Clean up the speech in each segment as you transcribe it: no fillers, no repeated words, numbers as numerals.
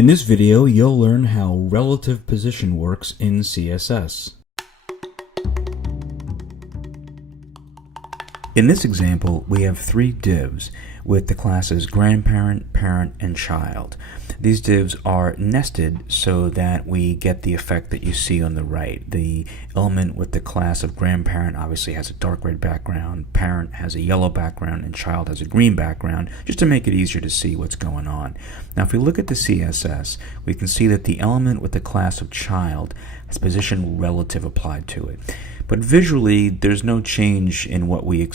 In this video, you'll learn how relative position works in CSS. In this example, we have three divs with the classes grandparent, parent, and child. These divs are nested so that we get the effect that you see on the right. The element with the class of grandparent obviously has a dark red background, parent has a yellow background, and child has a green background, just to make it easier to see what's going on. Now if we look at the CSS, we can see that the element with the class of child has position relative applied to it. But visually, there's no change in what we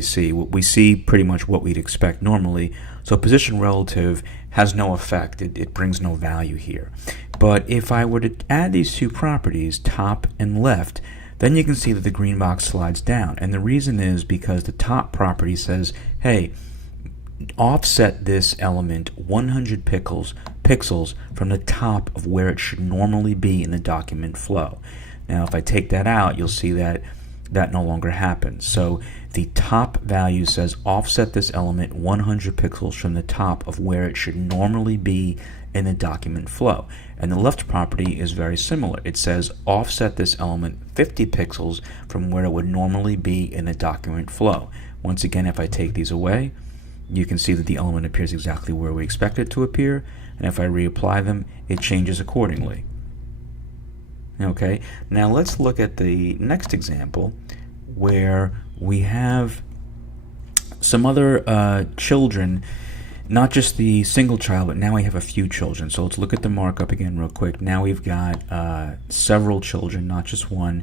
see. We see pretty much what we'd expect normally. So position relative has no effect. It brings no value here. But if I were to add these two properties, top and left, then you can see that the green box slides down. And the reason is because the top property says, hey, offset this element 100 pixels from the top of where it should normally be in the document flow. Now if I take that out, you'll see that that no longer happens. So the top value says offset this element 100 pixels from the top of where it should normally be in the document flow. And the left property is very similar. It says offset this element 50 pixels from where it would normally be in the document flow. Once again, if I take these away, you can see that the element appears exactly where we expect it to appear, and if I reapply them, it changes accordingly. Okay, now let's look at the next example where we have some other children, not just the single child, but now we have a few children. So let's look at the markup again real quick. Now we've got several children, not just one,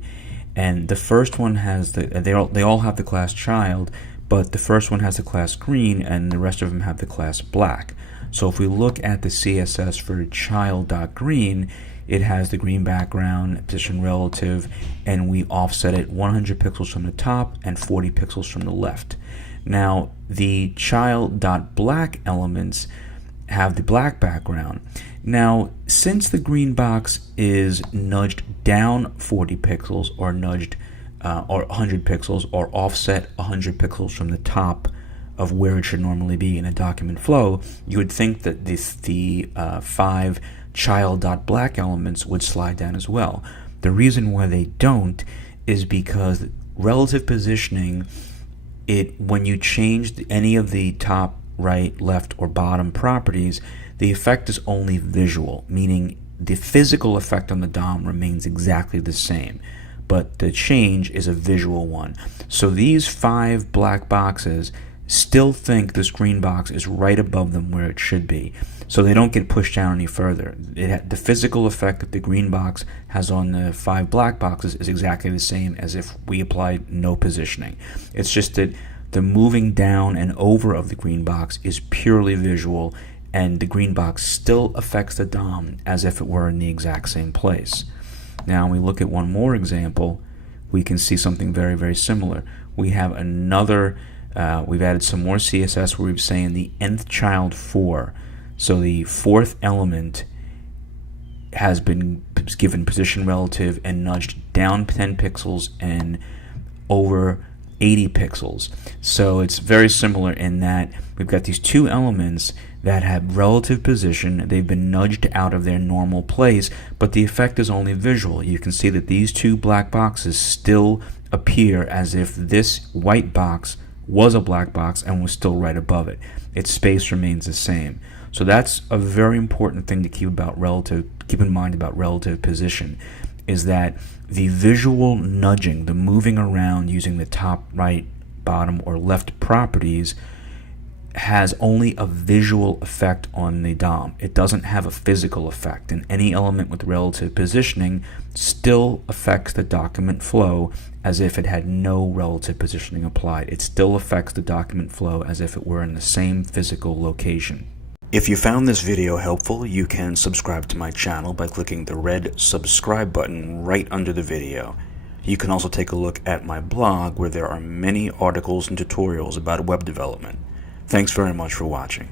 and the first one has they all have the class child, but the first one has the class green and the rest of them have the class black. So if we look at the CSS for child.green, it has the green background, position relative, and we offset it 100 pixels from the top and 40 pixels from the left. Now the child.black elements have the black background. Now since the green box is nudged down 40 pixels or nudged or 100 pixels or offset 100 pixels from the top of where it should normally be in a document flow, you would think that the five child.black elements would slide down as well. The reason why they don't is because relative positioning, when you change any of the top, right, left, or bottom properties, the effect is only visual, meaning the physical effect on the DOM remains exactly the same, but the change is a visual one. So these five black boxes still think this green box is right above them where it should be, so they don't get pushed down any further. The physical effect that the green box has on the five black boxes is exactly the same as if we applied no positioning. It's just that the moving down and over of the green box is purely visual, and the green box still affects the DOM as if it were in the exact same place. Now when we look at one more example, we can see something very, very similar. We have another we've added some more CSS where we're saying the nth child 4. So the fourth element has been given position relative and nudged down 10 pixels and over 80 pixels. So it's very similar in that we've got these two elements that have relative position. They've been nudged out of their normal place, but the effect is only visual. You can see that these two black boxes still appear as if this white box was a black box and was still right above it. Its space remains the same. So that's a very important thing to keep in mind about relative position, is that the visual nudging, the moving around using the top, right, bottom, or left properties has only a visual effect on the DOM. It doesn't have a physical effect, and any element with relative positioning still affects the document flow as if it had no relative positioning applied. It still affects the document flow as if it were in the same physical location. If you found this video helpful, you can subscribe to my channel by clicking the red subscribe button right under the video. You can also take a look at my blog where there are many articles and tutorials about web development. Thanks very much for watching.